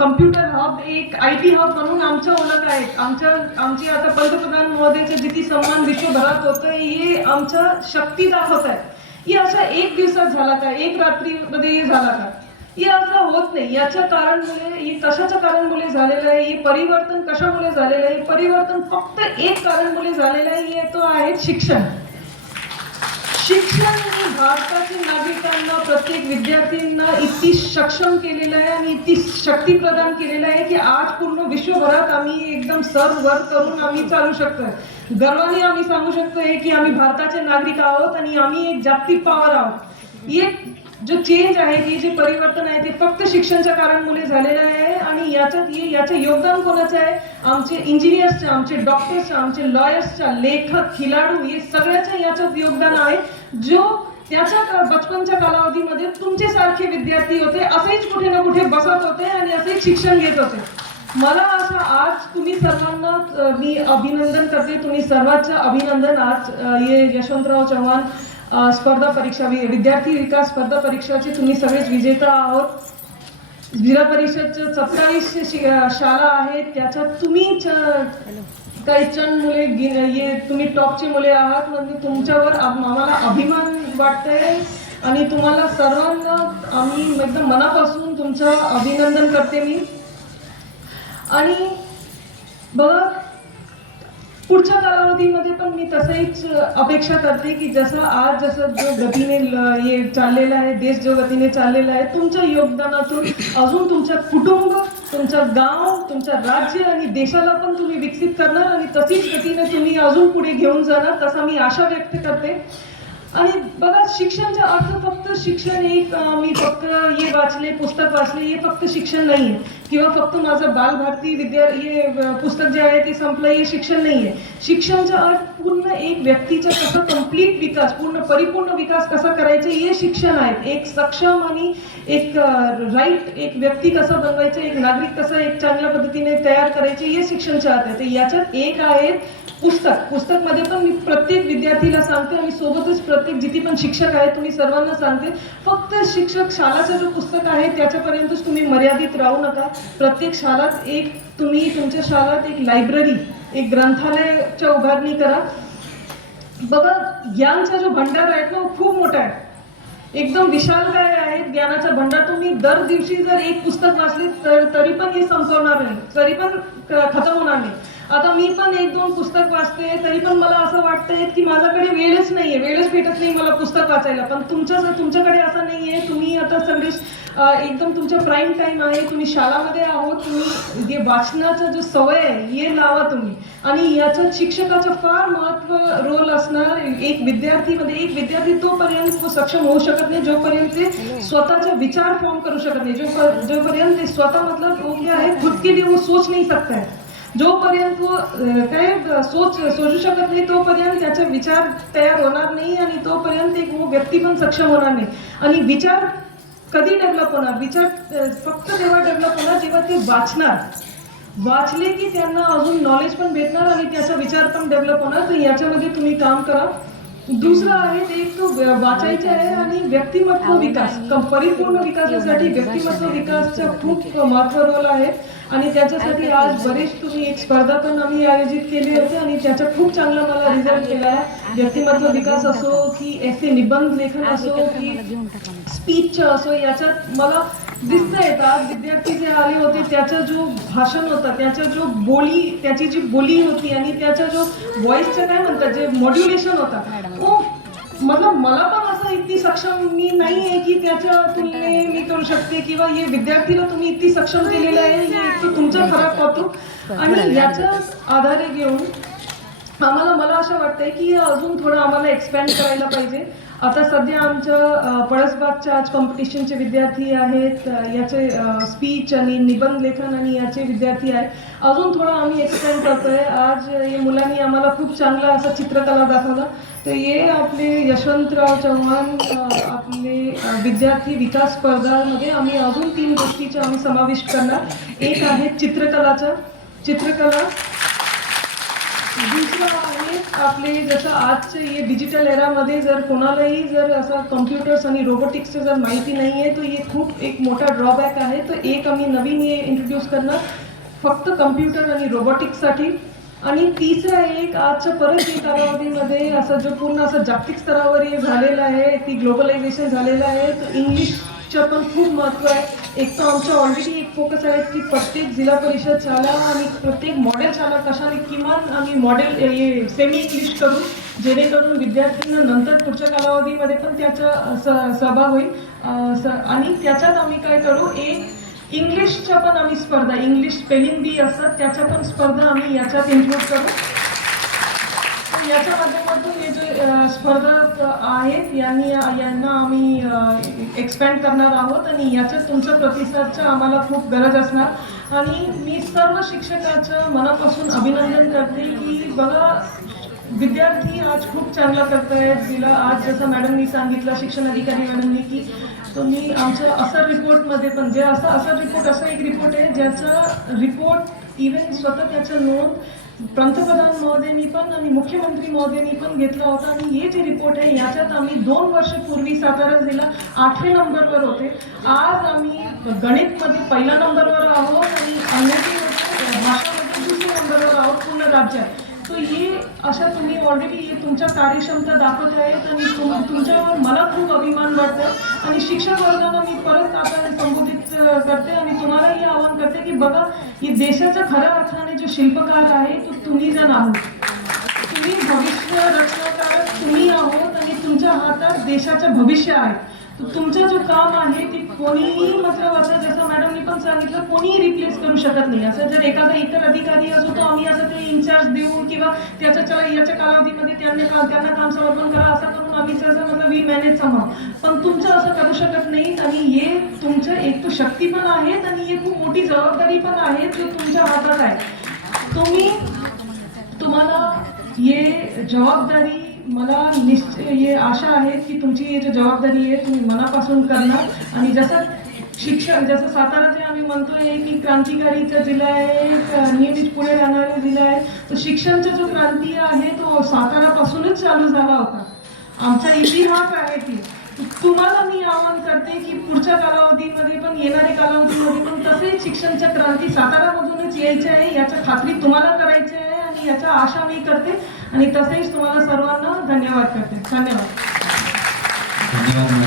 Computer hub एक I T hub म्हणून आमच्या ओळख आहे. आमच्या आमची आता पंतप्रधान महोदयचे जिथे सन्मान विश्वभरात होतं हे आमच्या शक्ती दाखवत आहे. हे अशा एक दिवसात झाला का? एक रात्रीमध्ये हे झाला का? हे असं होत नाही. याच्या कारणमुळे हे कशाच्या कारणमुळे झालेलं आहे? हे परिवर्तन कशामुळे झालेलं आहे? परिवर्तन फक्त एक कारणमुळे झालेलं आहे हे तो आहे शिक्षण. शिक्षण हे भारतातील नागरिकांना प्रत्येक विद्यार्थ्यांना इतकी सक्षम केलेलं आहे आणि इतकी शक्ती प्रदान केलेलं आहे की आज पूर्ण विश्वभरात आम्ही एकदम सर वर करून आम्ही चालू शकतोय. गर्वाने आम्ही सांगू शकतोय की आम्ही भारताचे नागरिक आहोत आणि आम्ही एक जागतिक पॉवर आहोत. एक जो चेंज आहे हे जे परिवर्तन आहे ते फक्त शिक्षणच्या कारणमुळे झालेलं आहे आणि याच्यात हे याचे योगदान कोणाचं आहे? आमचे इंजिनियर्सच्या आमचे डॉक्टर्सच्या आमचे लॉयर्सच्या लेखक खिलाडू हे सगळ्याचं याच्यात योगदान आहे जो त्याच्या बचपनच्या कालावधीमध्ये तुमचे सारखे विद्यार्थी होते असेच कुठे ना कुठे बसत होते आणि असेच शिक्षण घेत होते. मला असं आज तुम्ही सर्वांना मी अभिनंदन करते. तुम्ही सर्वांचं अभिनंदन. आज हे यशवंतराव चव्हाण स्पर्धा परीक्षा वि- विद्यार्थी विकास स्पर्धा परीक्षाचे तुम्ही सगळेच विजेता आहोत. जिल्हा परिषदच्या सत्तावीस शाळा आहेत. त्याच्यात तुम्ही च- काही मुले गे- ये तुम्ही टॉपचे मुले आहात. म्हणजे तुमच्यावर आम्हाला अभिमान वाटतंय आणि तुम्हाला सर्वांना आम्ही एकदम मनापासून तुमचं अभिनंदन करते मी. आणि बघा पुढच्या कालावधीमध्ये पण मी तसंच अपेक्षा करते की जसं आज जसं जो गतीने हे चाललेलं आहे देश जो गतीने चाललेला आहे तुमच्या योगदानातून अजून तुमच्या कुटुंब तुमचं गाव तुमच्या राज्य आणि देशाला पण तुम्ही विकसित करणार आणि तशीच गतीने तुम्ही अजून पुढे घेऊन जाणार तसा मी आशा व्यक्त करते. आणि बघा शिक्षणचा अर्थ फक्त शिक्षण एक मी फक्त हे वाचले पुस्तक वाचले हे फक्त शिक्षण नाही आहे किंवा फक्त माझं बालभारती विद्या हे पुस्तक जे आहे ते संपलं हे शिक्षण नाही आहे शिक्षणचा अर्थ पूर्ण एक व्यक्तीचा कसा कंप्लीट विकास पूर्ण परिपूर्ण विकास कसा करायचा हे शिक्षण आहे. एक सक्षम आणि एक राईट एक व्यक्ती कसा बनवायचा एक नागरिक कसा एक चांगल्या पद्धतीने तयार करायचे हे शिक्षणच्या अर्थ आहे. तर याच्यात एक आहे पुस्तक. पुस्तकमध्ये पण मी प्रत्येक विद्यार्थीला सांगते आणि सोबतच प्रत्येक जिथे पण शिक्षक आहेत तुम्ही सर्वांना सांगते फक्त शिक्षक शाळाचं जो पुस्तक आहे त्याच्यापर्यंतच तुम्ही मर्यादित राहू नका. प्रत्येक शाळात एक तुम्ही तुमच्या शाळेत एक लायब्ररी एक ग्रंथालयाच्या उभारणी करा. बघा ज्ञानचा जो भंडार आहे तो खूप मोठा आहे. एकदम विशालकाय आहे ज्ञानाचा भंडार तुम्ही दर दिवशी जर एक पुस्तक वाचले तर तरी पण हे संपवणार नाही तरी पण खतम होणार नाही. आता मी पण एक दोन पुस्तक वाचते तरी पण मला असं वाटतंय की माझ्याकडे वेळच नाहीये वेळच भेटत नाही मला पुस्तक वाचायला. पण तुमच्या तुमच्याकडे असं नाहीये तुम्ही आता संदेश एकदम तुमच्या प्राईम टाइम आहे तुम्ही शाळामध्ये आहोत तुम्ही जे वाचनाचा जो सवय आहे हे लावा तुम्ही. आणि याच्यात शिक्षकाचं फार महत्त्व रोल असणार एक विद्यार्थीमध्ये एक विद्यार्थी तोपर्यंत तो सक्षम होऊ शकत नाही जोपर्यंत ते स्वतःचा विचार फॉर्म करू शकत नाही. जो जोपर्यंत ते स्वतः मतलब वो क्या है खुद के लिए वो सोच नहीं सकता है. जोपर्यंत काय सोच सोचू शकत नाही तोपर्यंत त्याचे विचार तयार होणार नाही आणि तोपर्यंत एक वो व्यक्ती पण सक्षम होणार नाही. आणि विचार कधी डेव्हलप होणार? विचार फक्त तेव्हा डेव्हलप होणार जेव्हा ते वाचणार. वाचले की त्यांना अजून नॉलेज पण भेटणार आणि त्याचा विचार पण डेव्हलप होणार. तर याच्यामध्ये तुम्ही काम करा. दुसरं आहे ते एक वाचायचे आहे आणि व्यक्तिमत्व विकास. परिपूर्ण विकासासाठी व्यक्तिमत्व विकासचा खूप महत्त्व रोल आहे. आणि त्याच्यासाठी आज बरेच तुम्ही एक स्पर्धा पण आम्ही आयोजित केली होती आणि त्याचा खूप चांगला मला रिझल्ट केला. आहे व्यक्तिमत्व विकास असो की ऐसे निबंध लेखन असो की स्पीच असो याच्यात मला दिसतंय आज विद्यार्थी जे आले होते त्याचा जो भाषण होता त्याचा जो बोली त्याची जी बोली होती आणि त्याचा जो व्हॉइसचं काय म्हणतात जे मॉड्युलेशन होता तो मतलब मला पण असं इतकी सक्षम मी नाही आहे की त्याच्या तुलने मी करू शकते किंवा हे विद्यार्थीला तुम्ही इतकी सक्षम केलेलं आहे हे तुमचा फरक पडतो आणि याच्या आधारे घेऊन आम्हाला मला असं वाटतंय की अजून थोडं आम्हाला एक्सपॅन्ड करायला पाहिजे. आता सध्या आमच्या पळसबागच्या आज कॉम्पिटिशनचे विद्यार्थी आहेत याचे स्पीच आणि निबंध लेखन आणि याचे विद्यार्थी आहेत. अजून थोडं आम्ही एक्सपेंड करतोय. आज या मुलांनी आम्हाला खूप चांगला असा चित्रकला दाखवला. तर हे आपले यशवंतराव चव्हाण आपले विद्यार्थी विकास स्पर्धामध्ये आम्ही अजून तीन गोष्टीचा आम्ही समाविष्ट करणार. एक आहे चित्रकलाचा. चित्रकला दुसरं आहे आपले जसं आजच्या हे डिजिटल एरामध्ये जर कोणालाही जर असा कम्प्युटर्स आणि रोबोटिक्सचं जर माहिती नाही आहे तर हे खूप एक मोठा ड्रॉबॅक आहे. तर एक आम्ही नवीन हे इंट्रोड्यूस करणार फक्त कम्प्युटर आणि रोबोटिक्ससाठी आणि तिसरा एक आजच्या परत या कालावधीमध्ये असं जो पूर्ण असं जागतिक स्तरावर हे झालेलं आहे की ग्लोबलायझेशन झालेलं आहे तर इंग्लिशचं पण खूप महत्त्व आहे. एक तर आमच्या ऑलरेडी एक फोकस आहे की प्रत्येक जिल्हा परिषद शाळा आणि प्रत्येक मॉडेल शाळा कशाने किमान आम्ही मॉडेल हे सेमी इंग्लिश करू जेणेकरून विद्यार्थ्यांना नंतर पुढच्या कालावधीमध्ये पण त्याचा स- सहभाग होईल. स- आणि त्याच्यात आम्ही काय करू एक इंग्लिशच्या पण आम्ही स्पर्धा इंग्लिश स्पेलिंग बी असतात त्याच्या पण स्पर्धा आम्ही याच्यात इन्क्लूड करू. याच्या माध्यमातून हे जे स्पर्धक स्पर्धा आहेत यांनी यांना आम्ही एक्सपॅन्ड करणार आहोत आणि याच्यात तुमच्या प्रतिसादचं आम्हाला खूप गरज असणार. आणि मी सर्व शिक्षकाचं मनापासून अभिनंदन करते की बघा विद्यार्थी आज खूप चांगला करतायत. जिला आज जसं मॅडमनी सांगितलं शिक्षण अधिकारी मॅडमनी की तुम्ही आमच्या असर रिपोर्टमध्ये पण जे असं असर रिपोर्ट असा एक रिपोर्ट आहे ज्याचा रिपोर्ट इव्हन स्वतः त्याचं नोंद पंतप्रधान महोदयांनी पण आणि मुख्यमंत्री महोदयांनी पण घेतला होता. आणि हे जे रिपोर्ट आहे याच्यात आम्ही दोन वर्षपूर्वी सातारा जिल्हा आठव्या नंबरवर होते. आज आम्ही गणितमध्ये पहिल्या नंबरवर आहोत आणि अंग्रेजीमध्ये भाषामध्ये दुसऱ्या नंबरवर आहोत पूर्ण राज्यात. तर हे अशा तुम्ही ऑलरेडी हे तुमच्या कार्यक्षमता दाखवत आहेत आणि तुम तुमच्यावर मला खूप अभिमान वाटतं. आणि शिक्षक वर्गाला मी परत आता संबोधित करते आणि तुम्हालाही आवाहन करते की बघा ही देशाचा खऱ्या अर्थाने जो शिल्पकार आहे तो तुम्ही जण आहोत. तुम्ही भविष्य रचनाकारक तुम्ही आहोत आणि तुमच्या हातात देशाचं भविष्य आहे. तुमचं जो काम आहे ते कोणीही मतलब असं जसं मॅडमनी पण सांगितलं कोणीही रिप्लेस करू शकत नाही. असं जर एखादा इतर अधिकारी असो तर आम्ही असं ते इन्चार्ज देऊ किंवा त्याच्या चला याच्या कालावधीमध्ये त्यांना का त्यांना काम समर्पण करा असं करून आम्ही सहसा मतलब वी मॅनेज समाव पण तुमचं असं करू शकत नाही आणि हे तुमचं एक तो शक्ती पण आहेत आणि हे खूप मोठी जबाबदारी पण आहे जो तुमच्या हातात आहे. तुम्ही तुम्हाला ये जबाबदारी मला निश्चय आशा आहे की तुमची जी जबाबदारी आहे तुम्ही मनापासून करणार. आणि जसं शिक्षण जसं साताराचे आम्ही म्हणतोय की क्रांतिकारीचा जिल्हा आहे नियमित पुढे राहणारा जिल्हा आहे. तर शिक्षणचा जो क्रांती आहे तो सातारापासूनच चालू झाला होता. आमचा इतिहास आहे ती तुम्हाला मी आवाहन करते की पुढच्या कालावधीमध्ये पण येणाऱ्या कालावधीमध्ये पण तसेच शिक्षणच्या क्रांती सातारामधूनच यायची आहे याच्या खात्री तुम्हाला करायची आहे. आणि याच्या आशा मी करते आणि तसेच तुम्हाला सर्वांना धन्यवाद करते. धन्यवाद. धन्यवाद